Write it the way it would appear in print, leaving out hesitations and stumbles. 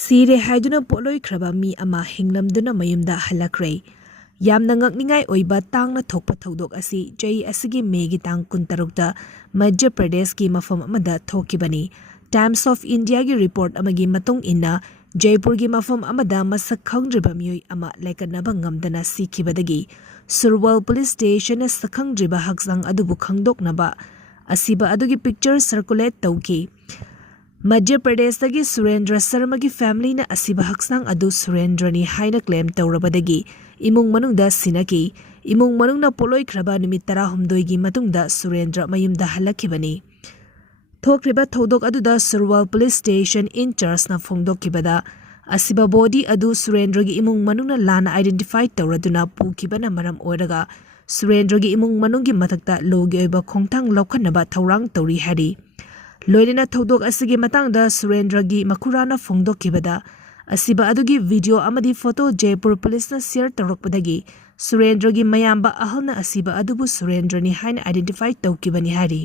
ꯁꯤꯔꯦ ꯍꯥꯏꯗꯨꯅ ꯄꯣꯠꯂꯣꯏꯈ꯭ꯔꯕ ꯃꯤ ꯑꯃ ꯍꯤꯡꯂꯝꯗꯨꯅ ꯃꯌꯨꯝꯗ ꯍꯜꯂꯛꯈ꯭ꯔꯦ꯫ ꯌꯥꯝꯅ ꯉꯛꯅꯤꯡꯉꯥꯏ ꯑꯣꯏꯕ ꯇꯥꯡꯅ ꯊꯣꯛꯄ ꯊꯧꯗꯣꯛ ꯑꯁꯤ ꯆꯍꯤ ꯑꯁꯤꯒꯤ ꯃꯦꯒꯤ ꯇꯥꯡ 16ꯇ ꯃꯙ꯭ꯌ ꯄ꯭ꯔꯗꯦꯁꯀꯤ ꯃꯐꯝ ꯑꯃꯗ ꯊꯣꯛꯈꯤꯕꯅꯤ꯫ ꯇꯥꯏꯝꯁ ꯑꯣꯐ ꯏꯟꯗꯤꯌꯥꯒꯤ ꯔꯤꯄꯣꯔꯠ ꯑꯃꯒꯤ ꯃꯇꯨꯡ ꯏꯟꯅ ꯖꯩꯄꯨꯔꯒꯤ ꯃꯐꯝ ꯑꯃꯗ ꯃꯁꯛ ꯈꯪꯗ꯭ꯔꯤꯕ ꯃꯤꯑꯣꯏ ꯑꯃ ꯂꯩꯀꯠꯅꯕ ꯉꯝꯗꯅ ꯁꯤꯈꯤꯕꯗꯒꯤ ꯁꯨꯔꯋꯜ ꯄꯨꯂꯤꯁ ꯁ꯭ꯇꯦꯁꯟꯅ ꯁꯛꯈꯪꯗ꯭ꯔꯤꯕ ꯍꯛꯆꯥꯡ ꯑꯗꯨꯕꯨ ꯈꯪꯗꯣꯛꯅꯕ ꯑꯁꯤꯕ ꯑꯗꯨꯒꯤ ꯄꯤꯛꯆꯔ ꯁꯔꯀꯨꯂꯦꯠ ꯇꯧꯈꯤ꯫ ꯃꯙ꯭ꯌ ꯄ꯭ꯔꯗꯦꯁꯇꯒꯤ ꯁꯨꯔꯦꯟꯗ꯭ꯔ ꯁꯔꯃꯒꯤ ꯐꯦꯃꯤꯂꯤꯅ ꯑꯁꯤꯕ ꯍꯛꯆꯥꯡ ꯑꯗꯨ ꯁꯨꯔꯦꯟꯗ꯭ꯔꯅꯤ ꯍꯥꯏꯅ ꯀ꯭ꯂꯦꯝ ꯇꯧꯔꯕꯗꯒꯤ ꯏꯃꯨꯡ ꯃꯅꯨꯡꯗ ꯁꯤꯟꯅꯈꯤ꯫ ꯏꯃꯨꯡ ꯃꯅꯨꯡꯅ ꯄꯣꯠꯂꯣꯏꯈ꯭ꯔꯕ ꯅꯨꯃꯤꯠ 16ꯒꯤ ꯃꯇꯨꯡꯗ ꯁꯨꯔꯦꯟꯗ꯭ꯔ ꯃꯌꯨꯝꯗ ꯍꯜꯂꯛꯈꯤꯕꯅꯤ꯫ ꯊꯣꯛꯈ꯭ꯔꯤꯕ ꯊꯧꯗꯣꯛ ꯑꯗꯨꯗ ꯁꯨꯔꯋꯜ ꯄꯨꯂꯤꯁ ꯁ꯭ꯇꯦꯁꯟ ꯏꯟꯆꯥꯔꯖꯅ ꯐꯣꯡꯗꯣꯛꯈꯤꯕꯗ ꯑꯁꯤꯕ ꯕꯣꯗꯤ ꯑꯗꯨ ꯁꯨꯔꯦꯟꯗ꯭ꯔꯒꯤ ꯏꯃꯨꯡ ꯃꯅꯨꯡꯅ ꯂꯥꯟꯅ ꯑꯥꯏꯗꯦꯟꯇꯤꯐꯥꯏ ꯇꯧꯔꯗꯨꯅ ꯄꯨꯈꯤꯕꯅ ꯃꯔꯝ ꯑꯣꯏꯔꯒ ꯁꯨꯔꯦꯟꯗ꯭ꯔꯒꯤ ꯏꯃꯨꯡ ꯃꯅꯨꯡꯒꯤ ꯃꯊꯛꯇ ꯂꯣꯒꯤ ꯑꯣꯏꯕ ꯈꯣꯡꯊꯥꯡ ꯂꯧꯈꯠꯅꯕ ꯊꯧꯔꯥꯡ ꯇꯧꯔꯤ ꯍꯥꯏꯔꯤ꯫ ꯂꯣꯏꯅꯅ ꯊꯧꯗꯣꯛ ꯑꯁꯤꯒꯤ ꯃꯇꯥꯡꯗ ꯁꯨꯔꯦꯟꯗ꯭ꯔꯒꯤ ꯃꯈꯨꯔꯥꯅ ꯐꯣꯡꯗꯣꯛꯈꯤꯕꯗ ꯑꯁꯤꯕ ꯑꯗꯨꯒꯤ ꯚꯤꯗꯤꯑꯣ ꯑꯃꯗꯤ ꯐꯣꯇꯣ ꯖꯩꯄꯨꯔ ꯄꯨꯂꯤꯁꯅ ꯁꯦꯌꯔ ꯇꯧꯔꯛꯄꯗꯒꯤ ꯁꯨꯔꯦꯟꯗ꯭ꯔꯒꯤ ꯃꯌꯥꯝꯕ ꯑꯍꯜꯅ ꯑꯁꯤꯕ ꯑꯗꯨꯕꯨ ꯁꯨꯔꯦꯟꯗ꯭ꯔꯅꯤ ꯍꯥꯏꯅ ꯑꯥꯏꯗꯦꯟꯇꯤꯐꯥꯏ ꯇꯧꯈꯤꯕꯅꯤ ꯍꯥꯏꯔꯤ꯫